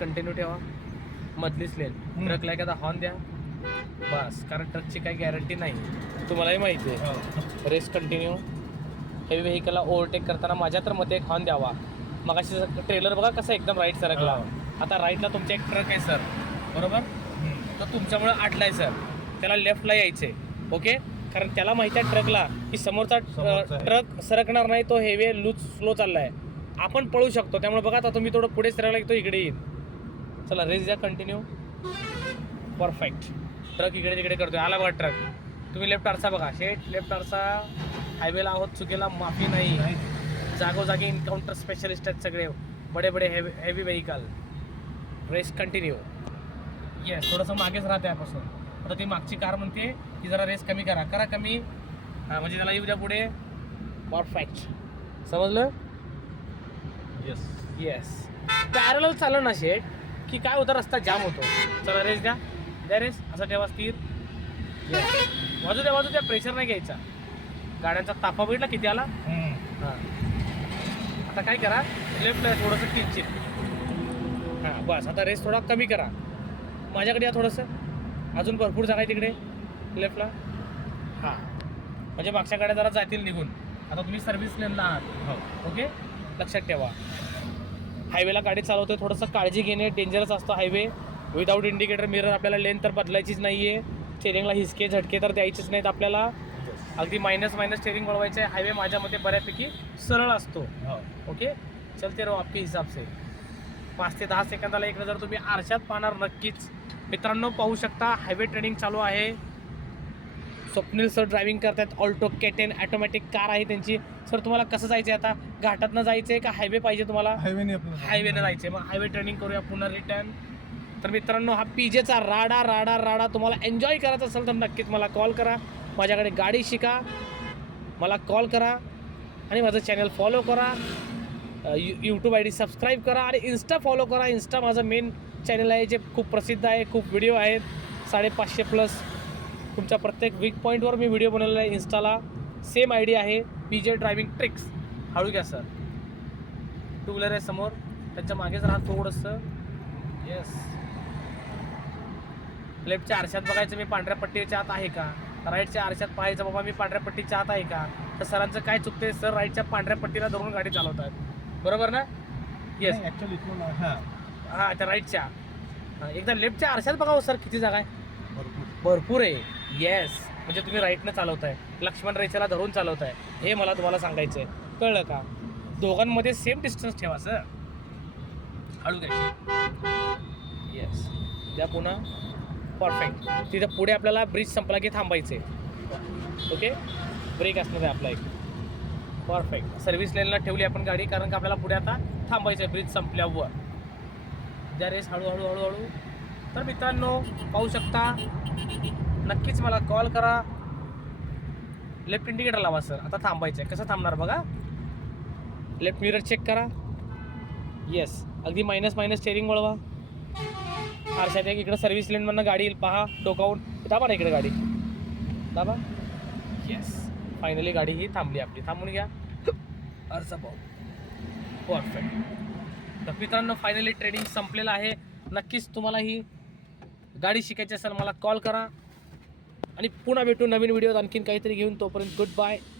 Continue ठेवा. मधलीच लेन. ट्रकला एखादा हॉर्न द्या. बस कारण ट्रकची काही गॅरंटी नाही. तुम्हालाही माहिती आहे. हो. रेस कंटिन्यू हेवी व्हेकलला ओव्हरटेक करताना माझ्या तर मते एक हॉर्न द्यावा. मग ट्रेलर बघा कसं एकदम राईट सरकला. आता राईटला तुमचा एक ट्रक आहे सर बरोबर? हम्म. तो तुमच्यामुळे अडलाय सर त्याला लेफ्टला यायचंय. ओके कारण त्याला माहिती आहे ट्रकला की समोरचा. ट्रक सरकणार नाही तो हेवी लूज स्लो चाललाय. आपण पळू शकतो. त्यामुळे बघा आता तुम्ही थोडं पुढे सरकला की तो इकडे येईल. चला रेस द्या कंटिन्यू परफेक्ट ट्रक इकडे तिकडे करतोय. आला बघा ट्रक तुम्ही लेफ्ट आरसा बघा. शेट लेफ्ट आरसा हायवेला आहोत चुकीला माफी नाही. जागोजागी एन्काउंटर स्पेशलिस्ट आहेत सगळे. बडे बडे heavy heavy vehicle race continue yes थोडंसं मागेच राहते यापासून. आता ती मागची कार म्हणते की जरा रेस कमी करा. करा कमी. हा, म्हणजे त्याला येऊ द्या पुढे. परफेक्ट समजलं? येस येस पॅरल चाललं ना शेट की काय होतं रस्ता जाम होतो. चला रेस द्या. द्या रेस. असं ठेवा स्थिर. वाजू द्या वाजू द्या. प्रेशर नाही घ्यायचा. गाड्यांचा ताफा बघितला किती आला. हां. आता काय करा? लेफ्टला थोडंसं किंचित हां बस. आता रेस थोडा कमी करा. माझ्याकडे या थोडंसं. अजून भरपूर जागा आहे तिकडे. लेफ्टला हां. म्हणजे मागच्या गाड्या जरा जातील निघून. आता तुम्ही सर्व्हिस लेनला आहात. हो. ओके लक्षात ठेवा. हायवेला गाडी चालवतोय थोडंसं काळजी घेणे डेंजरस असतं हायवे. विदाऊट इंडिकेटर मिरर आपल्याला लेन तर बदलायचीच नाही आहे स्टेरिंगला हिसके झटके तर द्यायचेच नाहीत आपल्याला. अगदी मायनस मायनस स्टेरिंग वळवायचं आहे हायवे माझ्या मते बऱ्यापैकी सरळ असतो. हो. ओके चलते रहो आपके हिसाब से पाच ते दहा सेकंदाला एक नजर तुम्ही आरशात पाहणार नक्कीच. मित्रांनो पाहू शकता हायवे ट्रेनिंग चालू आहे. स्वप्नील सर ड्रायव्हिंग करतात. Alto K ten automatic car आहे त्यांची. सर तुम्हाला कसं जायचं आहे आता? घाटातनं जायचं आहे का हायवे पाहिजे तुम्हाला? हायवेने हायवेनं जायचं. आहे मग हायवे ट्रेनिंग करूया पुन्हा रिटर्न तर मित्रांनो हा पीजेचा राडा राडा राडा तुम्हाला एन्जॉय करायचा असेल तर नक्कीच मला कॉल करा. माझ्याकडे गाडी शिका. मला कॉल करा. आणि माझं चॅनल फॉलो करा. You YouTube I D subscribe करा. आणि इन्स्टा फॉलो करा. इन्स्टा माझं मेन चॅनल आहे जे खूप प्रसिद्ध आहे खूप व्हिडिओ आहेत. साडेपाचशे प्लस तुमच्या प्रत्येक वीक पॉईंटवर मी व्हिडिओ बनवलेला आहे. इन्स्टाला सेम आय डी आहे. पी जे ड्रायव्हिंग ट्रिक्स हळू घ्या सर टू व्हीलर आहे समोर. त्यांच्या मागेच राहा थोडंसं. येस लेफ्टच्या आरशात बघायचं मी पांढऱ्या पट्टीच्या आत आहे का? राईटच्या आरशात पाहायचं बाबा मी पांढऱ्या पट्टीच्या आत आहे का? तर सरांचं काय चुकते सर राईटच्या पांढऱ्या पट्टीला धरून गाडी चालवतात. बरोबर ना? येस इथून हा. हां त्या राईटच्या हां, एकदा लेफ्टच्या आरशात बघा हो सर किती जागा आहे. भरपूर आहे. येस म्हणजे तुम्ही राईटनं चालवताय. लक्ष्मण रेषेला धरून चालवताय. हे मला तुम्हाला सांगायचं आहे कळलं का? दोघांमध्ये सेम डिस्टन्स ठेवा सर हळू घ्यायची येस द्या पुन्हा परफेक्ट तिथं पुढे आपल्याला ब्रिज संपला की थांबायचे ओके ब्रेक असणार आहे आपला एक. परफेक्ट सर्व्हिस लेनला ठेवली आपण गाडी कारण का आपल्याला पुढे आता थांबायचं आहे ब्रिज संपल्यावर द्या रेस हळूहळू हळूहळू तर मित्रांनो पाहू शकता नक्कीच मला कॉल करा. लेफ्ट इंडिकेटर लावा सर आता थांबायचं आहे कसं थांबणार बघा? लेफ्ट मिरर चेक करा. येस अगदी मायनस मायनस स्टेरिंग वळवा. आरशात एक इकडं सर्व्हिस लेनमधनं गाडी येईल पहा डोकावून. दाबा ना इकडे गाडी. दाबा. येस फायनली गाडी ही थांबली आपली. थांबून घ्या. अर्चा भाऊ. परफेक्ट तर मित्रांनो फायनली ट्रेनिंग संपलेलं आहे. नक्कीच तुम्हाला ही गाडी शिकायची असेल मला कॉल करा. आणि पुन्हा भेटू नवीन व्हिडिओत. आणखीन काहीतरी घेऊन तोपर्यंत गुड बाय